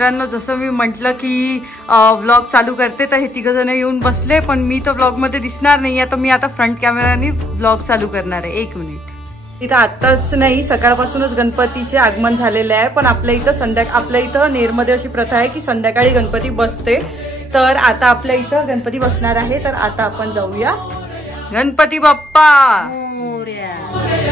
मित्रांनो, जसं मी म्हटलं की व्लॉग चालू करते तर हे तिघं जण येऊन बसले, पण मी तर व्लॉग मध्ये दिसणार नाही. तर मी आता फ्रंट कॅमेराने व्लॉग चालू करणार आहे. 1 मिनिट. इथं आताच नाही, सकाळपासूनच गणपतीचे आगमन झालेले आहे. पण आपल्या इथं नेरमध्ये अशी प्रथा आहे की संध्याकाळी गणपती बसते. तर आता आपल्या इथं गणपती बसणार आहे. तर आता आपण जाऊया. गणपती बाप्पा मोरया.